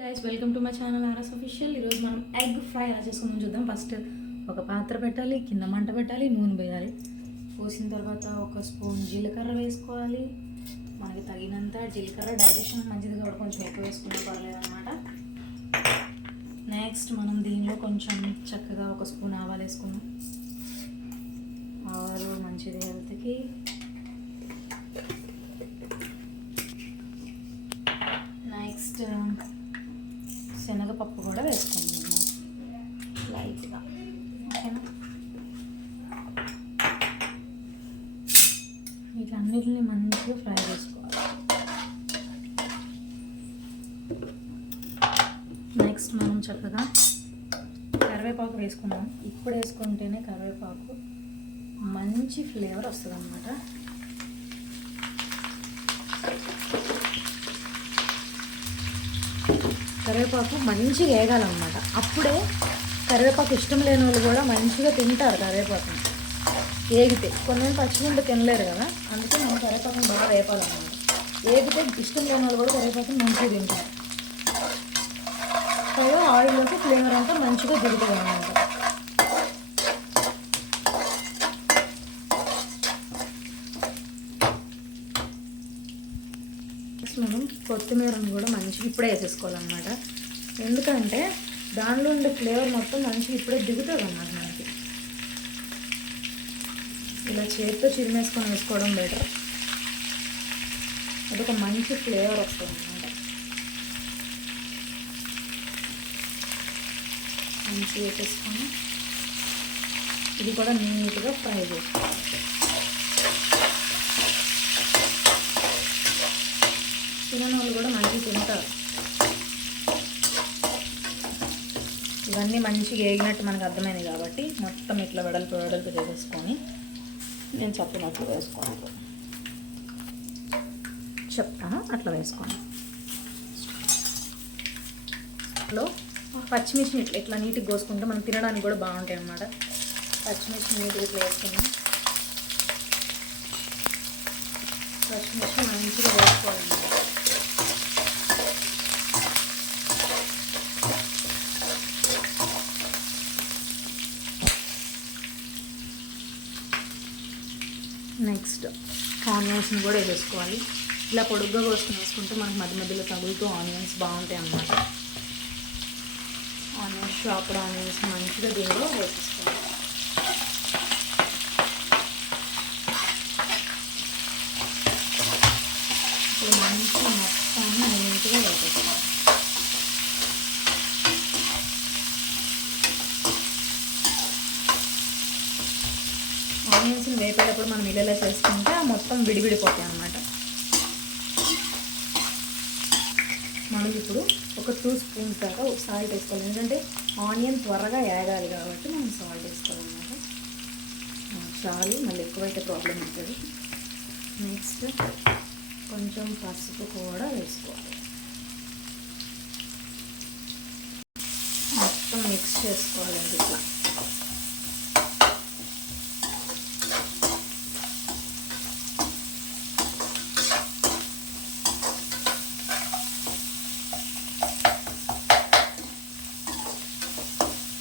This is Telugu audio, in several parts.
Guys welcome to my channel RS official. ఈరోజు మనం ఎగ్ ఫ్రై ఎలా చేసుకుందాం చూద్దాం. ఫస్ట్ ఒక పాత్ర పెట్టాలి, కింద మంట పెట్టాలి, నూనె పోయాలి. పోసిన తర్వాత ఒక స్పూన్ జీలకర్ర వేసుకోవాలి. మనకి తగినంత జీలకర్ర డైజెషన్ మంచిది కాబట్టి కొంచెం ఎక్కువ వేసుకున్నా పర్లేదు అనమాట. నెక్స్ట్ మనం దీనిలో కొంచెం చక్కగా ఒక స్పూన్ ఆవాలు వేసుకున్నాం. ఆవాలు మంచిది హెల్త్కి. నెక్స్ట్ శనగపప్పు కూడా వేసుకుందాం లైట్గా, ఓకేనా. వీటన్నిటిని మంచిగా ఫ్రై చేసుకోవాలి. నెక్స్ట్ మనం చక్కగా కరివేపాకు వేసుకున్నాం. ఇప్పుడు వేసుకుంటేనే కరివేపాకు మంచి ఫ్లేవర్ వస్తుంది అన్నమాట. కరివేపాకు మంచిగా వేగాలన్నమాట. అప్పుడే కరివేపాకు ఇష్టం లేని వాళ్ళు కూడా మంచిగా తింటారు కరివేపాకుని వేగితే. కొంతమంది పచ్చిమింట తినలేరు కదా, అందుకే మనం కరివేపాకుని బాగా వేపాలన్నమాట. వేగితే ఇష్టం లేని వాళ్ళు కూడా కరివేపాకుని మంచిగా తింటారు. పైగా ఆయిల్లోకి ఫ్లేవర్ అంతా మంచిగా దిగుతుంది అన్నమాట. మనం కొత్తిమీరను కూడా మంచిగా ఇప్పుడే వేసేసుకోవాలన్నమాట. ఎందుకంటే దానిలో ఉండే ఫ్లేవర్ మొత్తం మంచిగా ఇప్పుడే దిగుతుంది అన్నమాట మనకి. ఇలా చేతితో చిరిమేసుకొని వేసుకోవడం బెటర్. అదొక మంచి ఫ్లేవర్ వస్తుంది అన్నమాట. మంచిగా వేసేసుకొని ఇది కూడా నీట్గా ఫ్రై చేసుకోవాలి. తినని వాళ్ళు కూడా మంచిగా తింటారు. ఇవన్నీ మంచిగా వేగినట్టు మనకు అర్థమైంది కాబట్టి మొత్తం ఇట్లా వెడల్పు చేసేసుకొని నేను చెప్పినట్లు వేసుకోవాలి. చెప్తాను అట్లా వేసుకోండి. అట్లో పచ్చిమిర్చిని ఇట్లా నీట్గా కోసుకుంటే మనం తినడానికి కూడా బాగుంటాయి అన్నమాట. పచ్చిమిర్చి నీట్గా ఇట్లా వేసుకున్నాం. పచ్చిమిర్చి మంచిగా వేసుకోవాలన్నమాట. నెక్స్ట్ ఆనియన్స్ని కూడా వేసుకోవాలి. ఇలా పొడుగ్గా కోసుకుని వేసుకుంటే మనకు మధ్య మధ్యలో తగులుతూ ఆనియన్స్ బాగుంటాయి అన్నమాట. ఆనియన్స్ షాప్డ్ ఆనియన్స్ మంచిగా దీనిలో వేసేసుకోవాలి. ఇప్పుడు మంచిగా మొత్తాన్ని నీట్గా వేసేసుకోవాలి. ఆనియన్స్ని వేపేటప్పుడు మనం ఇళ్ళలో చేసుకుంటే మొత్తం విడివిడిపోతాయి అన్నమాట. మనం ఇప్పుడు ఒక 2 స్పూన్స్ దాకా సాల్ట్ వేసుకోవాలి. ఎందుకంటే ఆనియన్ త్వరగా వేగాలి కాబట్టి మనం సాల్ట్ వేసుకోవాలన్నమాట. చాలు, మళ్ళీ ఎక్కువైతే ప్రాబ్లం అవుతుంది. నెక్స్ట్ కొంచెం పసుపు కూడా వేసుకోవాలి. మొత్తం మిక్స్ చేసుకోవాలండి ఇట్లా.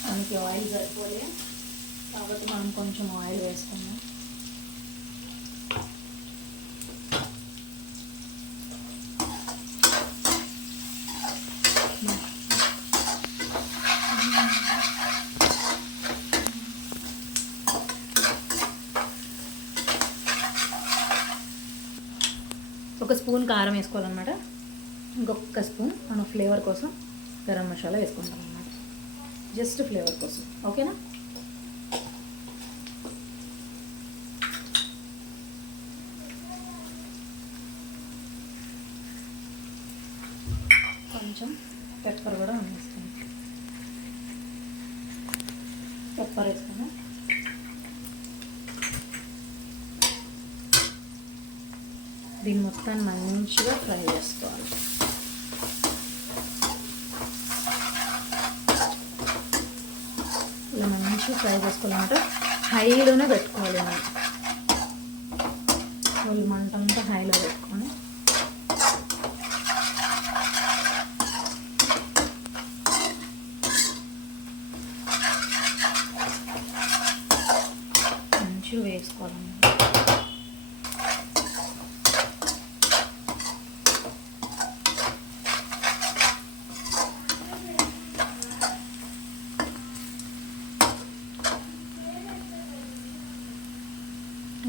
మనకి ఆయిల్ సరిపోలే కాబట్టి మనం కొంచెం ఆయిల్ వేసుకున్నాం. ఒక స్పూన్ కారం వేసుకోవాలన్నమాట. ఇంకొక స్పూన్ మనం ఫ్లేవర్ కోసం గరం మసాలా వేసుకుంటాం అన్నమాట. జస్ట్ ఫ్లేవర్ కోసం, ఓకేనా. కొంచెం పెప్పర్ కూడా వేసుకుంటాం. పెప్పర్ వేసుకున్నాం. దీన్ని మొత్తాన్ని మంచిగా ఫ్రై చేసుకోవాలి. ఇలా మంచిగా ఫ్రై చేసుకోవాలన్నమాట. హైలోనే పెట్టుకోవాలి మనం. మంట అంతా హైలో పెట్టుకొని వేసుకోవాలన్నమాట.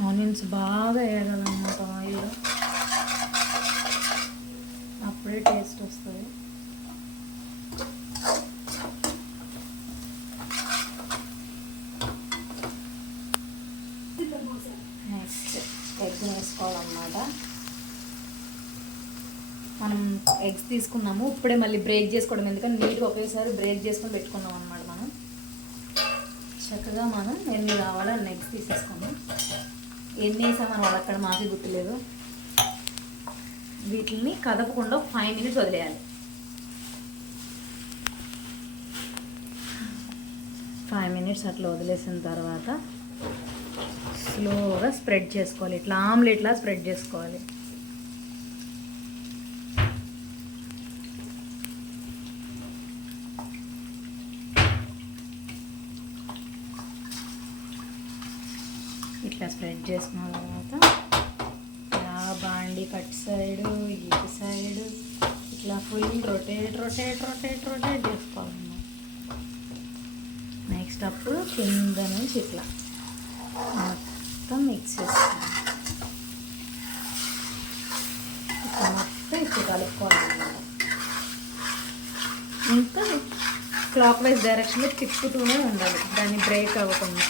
ఆనియన్స్ బాగా వేయాలన్నమాట ఆయిల్, అప్పుడే టేస్ట్ వస్తుంది. నెక్స్ట్ ఎగ్ వేసుకోవాలన్నమాట. మనం ఎగ్స్ తీసుకున్నాము, ఇప్పుడే మళ్ళీ బ్రేక్ చేసుకోవడం, ఎందుకంటే నీట్గా ఒకేసారి బ్రేక్ చేసుకొని పెట్టుకున్నాం అనమాట. మనం చక్కగా మనం ఎన్ని కావాలో అన్ని ఎగ్స్ తీసేసుకున్నాం. ఎన్ని వేసామని వాళ్ళు అక్కడ మాకే గుర్తులేదు. వీటిని కదపకుండా 5 minutes వదిలేయాలి. 5 minutes అట్లా వదిలేసిన తర్వాత స్లోగా స్ప్రెడ్ చేసుకోవాలి. ఇట్లా ఆమ్లెట్లా స్ప్రెడ్ చేసుకోవాలి. ఇట్లా స్ప్రెడ్ చేసుకున్న తర్వాత బాండి కట్ సైడు ఇటు సైడు ఇట్లా ఫుల్ రొటేట్ చేసుకోవాలన్నమాట. నెక్స్ట్ అప్పుడు కింద నుంచి ఇట్లా మొత్తం మిక్స్ చేసుకోవాలి. ఇట్లా మొత్తం ఇట్లా కలుపుకోవాలన్నమాట. ఇంకా క్లాక్ వైజ్ డైరెక్షన్లో తిప్పుతూనే ఉండాలి, దాన్ని బ్రేక్ అవ్వకుండా.